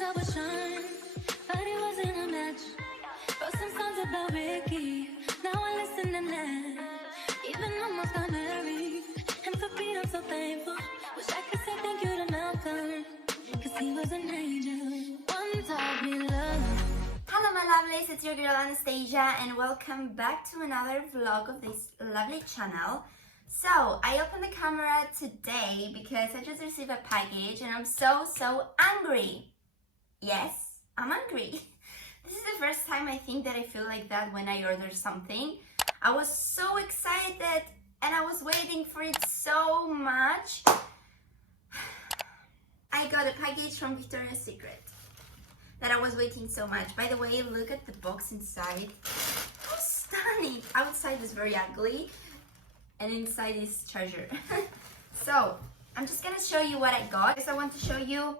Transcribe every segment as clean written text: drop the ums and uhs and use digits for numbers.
friends I was trying, but it wasn't a match. Wrote some songs about Ricky, now I listen and laugh. Even almost got married, and for Pete I'm so thankful. Wish I could say thank you to Malcolm, cause he was an angel. One taught me love. Hello my lovelies, it's your girl Anastasia and welcome back to another vlog of this lovely channel. So, I opened the camera today because I just received a package and I'm so angry. Yes, I'm angry. This is the first time I think that I feel like that when I order something. I was so excited and I was waiting for it so much. I got a package from Victoria's Secret that I was waiting so much. By the way, look at the box inside. How stunning! Outside is very ugly and inside is treasure. So, I'm just gonna show you what I got. Because I want to show you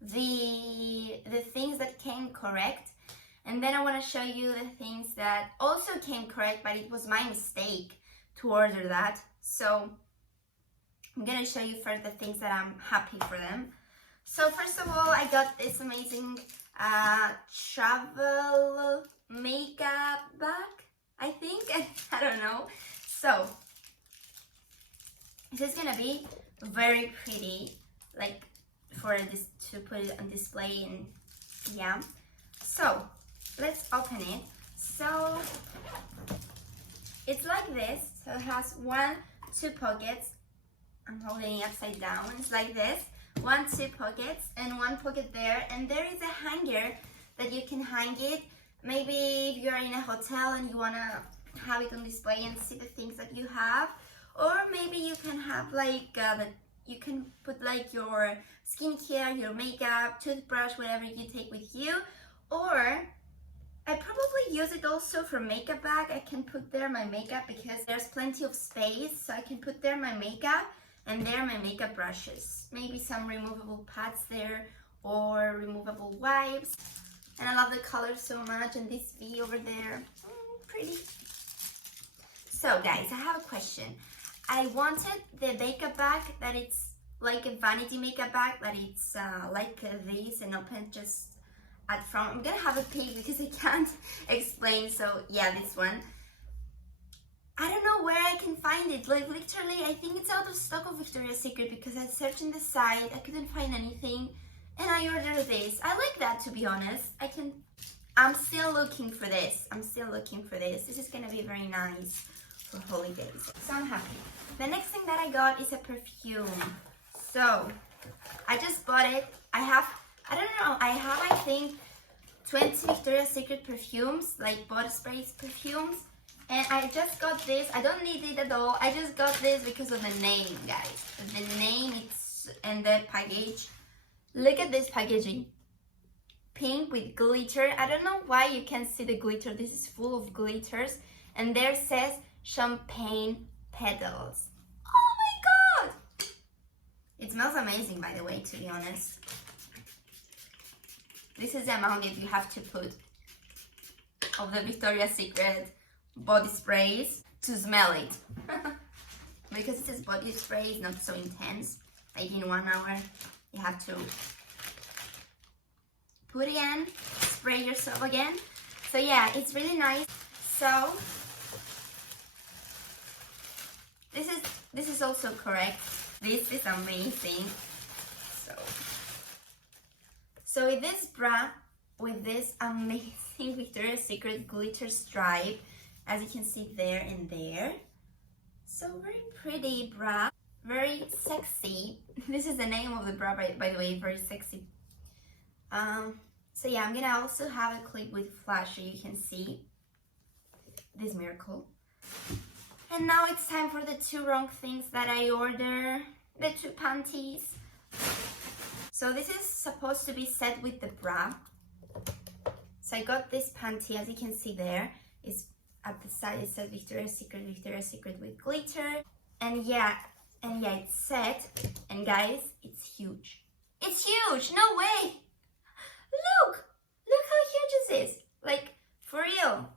the things that came correct. And then I want to show you the things that also came correct, but it was my mistake to order that. So, I'm gonna show you first the things that I'm happy for them. So, first of all, I got this amazing travel makeup bag, I think. I don't know. So, this is gonna be very pretty, like for this to put it on display, and yeah. So, let's open it. So, it's like this. So, it has two pockets. I'm holding it upside down. It's like this. Two pockets and one pocket there, and there is a hanger that you can hang it. Maybe if you're in a hotel and you wanna have it on display and see the things that you have, or maybe you can have like you can put like your skincare, your makeup, toothbrush, whatever you take with you. Or I probably use it also for makeup bag. I can put there my makeup because there's plenty of space, so I can put there my makeup. And there are my makeup brushes. Maybe some removable pads there or removable wipes. And I love the color so much, and this V over there, pretty. So guys, I have a question. I wanted the makeup bag that it's like a vanity makeup bag, that it's like this and open just at front. I'm gonna have a peek because I can't explain, so yeah, this one. I don't know where I can find it. Like literally, I think it's out of stock of Victoria's Secret because I searched in the site, I couldn't find anything, and I ordered this. I like that, to be honest. I'm still looking for this. This is gonna be very nice for holidays. So I'm happy. The next thing that I got is a perfume. So I just bought it. I have I think 20 Victoria's Secret perfumes, like body sprays perfumes. And I just got this. I don't need it at all. I just got this because of the name, guys. The name it's and the package. Look at this packaging. Pink with glitter. I don't know why you can't see the glitter. This is full of glitters. And there says champagne petals. Oh my god! It smells amazing, by the way, to be honest. This is the amount that you have to put of the Victoria's Secret body sprays to smell it. Because it is body spray, it's not so intense. Like in 1 hour you have to put it in, spray yourself again. So yeah, it's really nice. So this is also correct. This is amazing. So with this bra, with this amazing Victoria's Secret glitter stripe, as you can see there and there. So very pretty bra, very sexy. This is the name of the bra, by the way, very sexy. So yeah, I'm gonna also have a clip with flash so you can see this miracle. And now it's time for the two wrong things that I ordered. The two panties. So this is supposed to be set with the bra. So I got this panty, as you can see there. It's at the side, it says Victoria's Secret with glitter. And yeah, it's set. And guys, it's huge. It's huge, no way! Look how huge this is. Like, for real.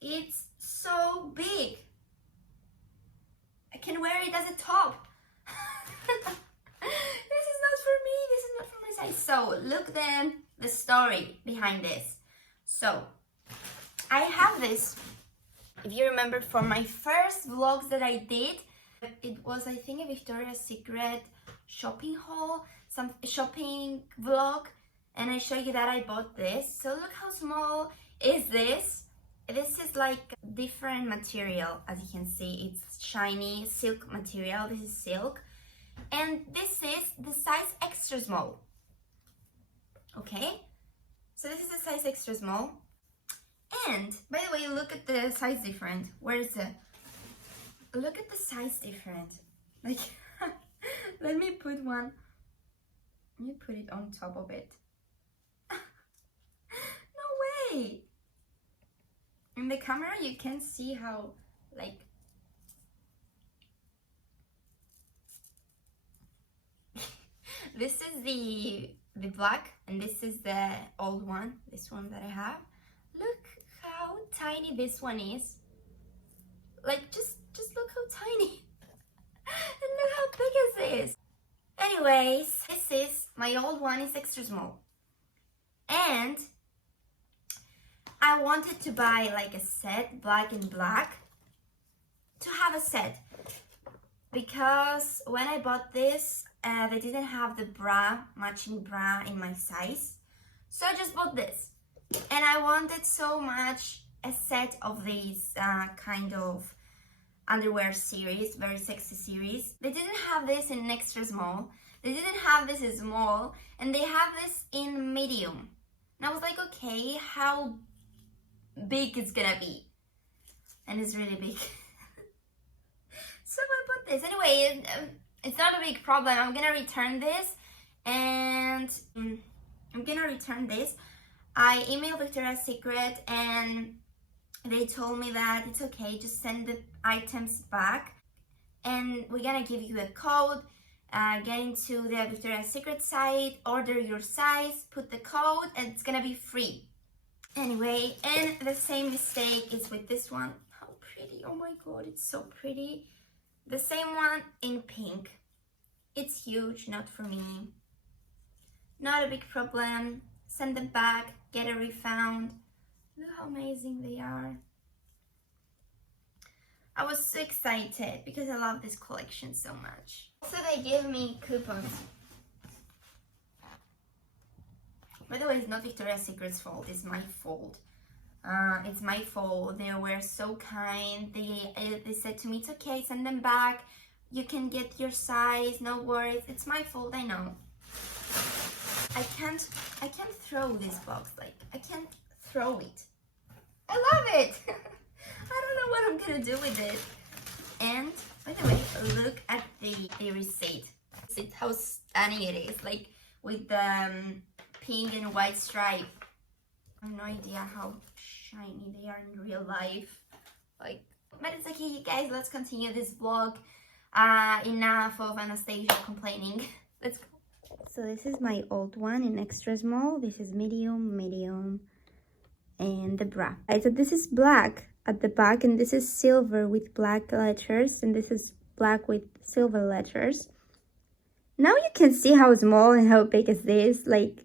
It's so big. I can wear it as a top. This is not for me, this is not for my size. So look the story behind this. So I have this, if you remember from my first vlogs that I did, it was, I think, a Victoria's Secret shopping haul, some shopping vlog, and I show you that I bought this. So look how small is this. This is like different material, as you can see. It's shiny silk material. This is silk, and this is the size extra small. Okay, so this is the size extra small. And by the way, look at the size difference. Where is it? Look at the size difference. Like, let me put one. Let me put it on top of it. No way. In the camera, you can see how, like, this is the black, and this is the old one. This one that I have. Look how tiny this one is. Like, just look how tiny. And look how big is this. Anyways, this is, my old one is extra small. And I wanted to buy like a set, black and black, to have a set. Because when I bought this, they didn't have the bra, matching bra in my size. So I just bought this. And I wanted so much a set of these kind of underwear series, very sexy series. They didn't have this in extra small. They didn't have this in small. And they have this in medium. And I was like, okay, how big it's gonna be? And it's really big. So I bought this. Anyway, it's not a big problem. I'm gonna return this. And I'm gonna return this. I emailed Victoria's Secret and they told me that it's okay, just send the items back and we're gonna give you a code. Get into the Victoria's Secret site, order your size, put the code, and it's gonna be free. Anyway, and the same mistake is with this one. How pretty, oh my god, it's so pretty. The same one in pink. It's huge, not for me. Not a big problem. Send them back, get a refund. Look how amazing they are. I was so excited because I love this collection so much. So they gave me coupons. By the way, it's not Victoria's Secret's fault, it's my fault. It's my fault. They were so kind. They said to me, it's okay, send them back. You can get your size, no worries. It's my fault, I know. I can't throw this box, like, I can't throw it. I love it. I don't know what I'm gonna do with it. And by the way, look at the receipt. See how stunning it is, like with the pink and white stripe. I have no idea how shiny they are in real life. Like, but it's okay, you guys. Let's continue this vlog. Enough of Anastasia complaining. Let's go. So this is my old one in extra small. This is medium, and the bra. So this is black at the back, and this is silver with black letters, and this is black with silver letters. Now you can see how small and how big is this, like,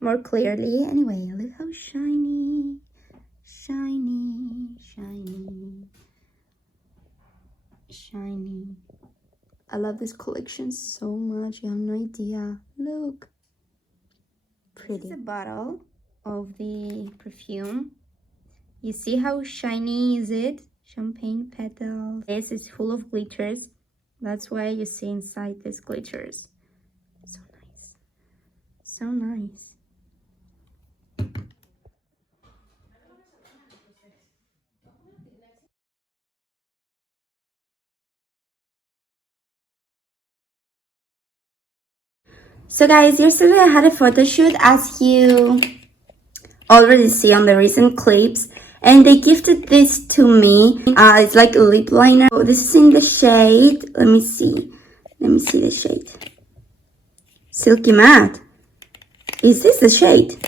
more clearly. Anyway, look how shiny, shiny, shiny, shiny. I love this collection so much. You have no idea. Look. Pretty. This is a bottle of the perfume. You see how shiny is it? Champagne petals. This is full of glitters. That's why you see inside these glitters. So nice. So nice. So guys, yesterday I had a photo shoot, as you already see on the recent clips, and they gifted this to me. It's like a lip liner. Oh, this is in the shade, let me see the shade. Silky Matte. Is this the shade?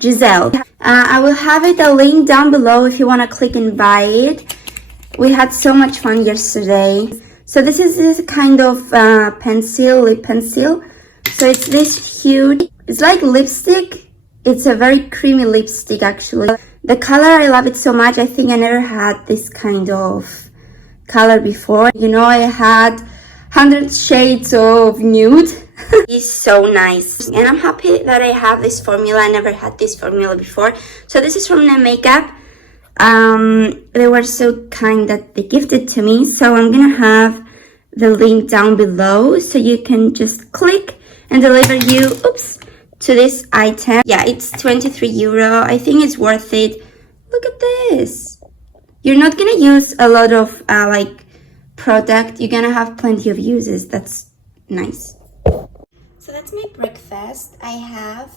Giselle. I will have a link down below if you want to click and buy it. We had so much fun yesterday. So this is this kind of pencil, lip pencil. So it's this huge, it's like lipstick. It's a very creamy lipstick actually. The color, I love it so much. I think I never had this kind of color before. You know, I had 100 shades of nude. It's so nice. And I'm happy that I have this formula. I never had this formula before. So this is from the makeup. They were so kind that they gifted to me. So I'm gonna have the link down below so you can just click and deliver you, oops, to this item. Yeah, it's 23 euro. I think it's worth it. Look at this. You're not gonna use a lot of like product. You're gonna have plenty of uses. That's nice. So that's my breakfast. I have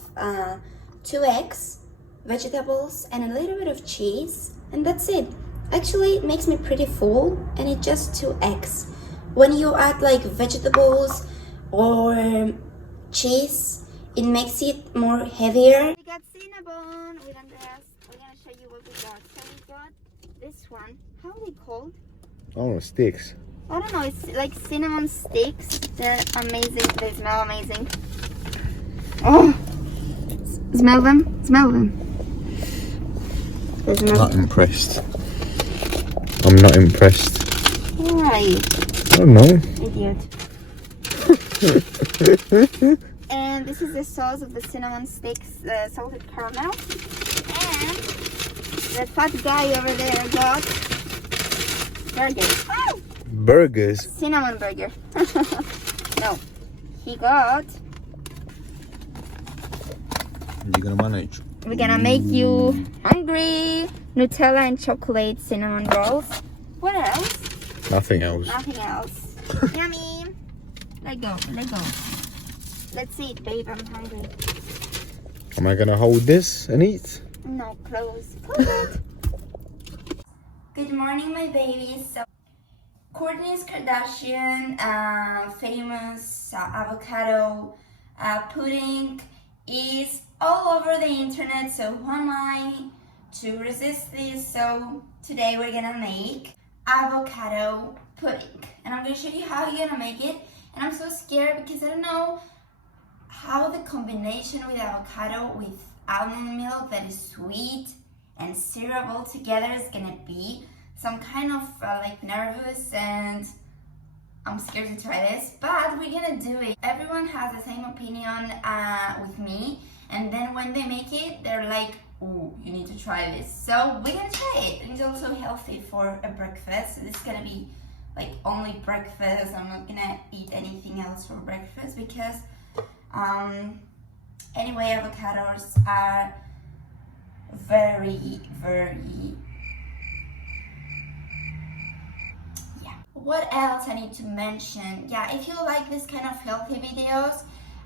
2 eggs, vegetables, and a little bit of cheese, and that's it. Actually, it makes me pretty full, and it's just 2 eggs. When you add like vegetables or cheese, it makes it more heavier. We got cinnamon with Andreas. We're gonna show you what we got. So we got this one. How are they called? Oh, sticks. I don't know. It's like cinnamon sticks. They're amazing. They smell amazing. Oh, smell them. Smell them. They smell. Not impressed. I'm not impressed. Why? I don't know. Idiot. And this is the sauce of the cinnamon sticks, salted caramel. And the fat guy over there got burgers. Oh! Burgers? Cinnamon burger. No, he got. You're gonna manage. We're gonna make you hungry. Nutella and chocolate cinnamon rolls. What else? Nothing else. Nothing else. Yummy. Let go. Let go. Let's eat, babe. I'm hungry. Am I gonna hold this and eat? No, close. Close it. Good morning, my babies. So, Kourtney's Kardashian famous avocado pudding is all over the internet. So who am I to resist this? So today we're gonna make avocado pudding, and I'm gonna show you how you're gonna make it. And I'm so scared because I don't know how the combination with avocado with almond milk that is sweet and syrup all together is gonna be. So I'm kind of like nervous and I'm scared to try this, but we're gonna do it. Everyone has the same opinion with me, and then when they make it, they're like, "Ooh, you need to try this." So we're gonna try it. And it's also healthy for a breakfast. So this is gonna be like only breakfast. I'm not gonna eat anything else for breakfast because anyway, avocados are very What else I need to mention? Yeah, if you like this kind of healthy videos,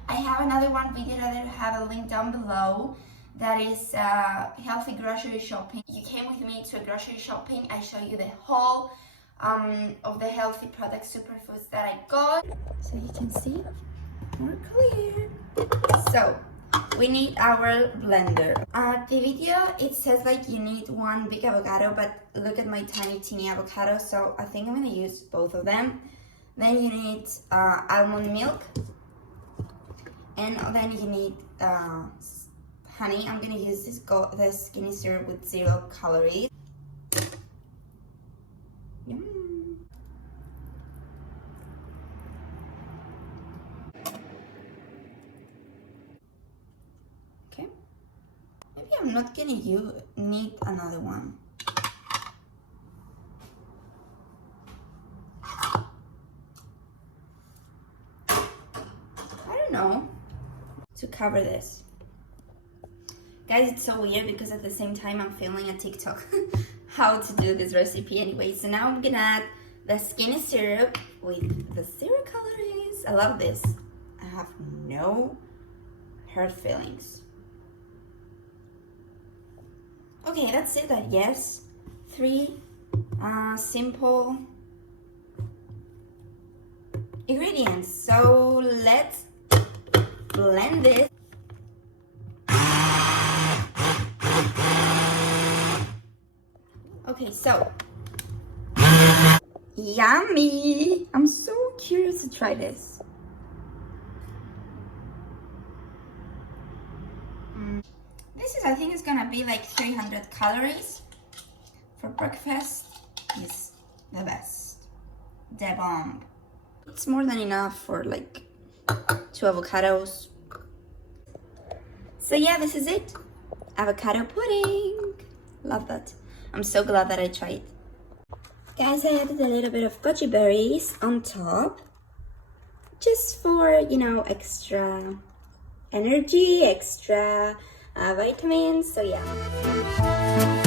I have another one video that I have a link down below that is healthy grocery shopping. You came with me to a grocery shopping. I show you the haul of the healthy products, superfoods that I got. So you can see more clear. So we need our blender. The video, it says like you need 1 big avocado, but look at my tiny teeny avocado, so I think I'm gonna use both of them. Then you need almond milk, and then you need honey. I'm gonna use this skinny syrup with 0 calories. Yum. Maybe I'm not gonna need another one. I don't know. To cover this. Guys, it's so weird because at the same time I'm filming a TikTok how to do this recipe anyway. So now I'm gonna add the skinny syrup with the 0 calories. I love this. I have no hurt feelings. Okay, that's it, I guess. 3 simple ingredients. So let's blend this. Okay, so Yummy! I'm so curious to try this. This is, I think it's gonna be like 300 calories for breakfast. Is the best. The bomb. It's more than enough for like 2 avocados. So yeah, this is it. Avocado pudding. Love that. I'm so glad that I tried. Guys, I added a little bit of goji berries on top. Just for, you know, extra energy, extra vitamins. So yeah.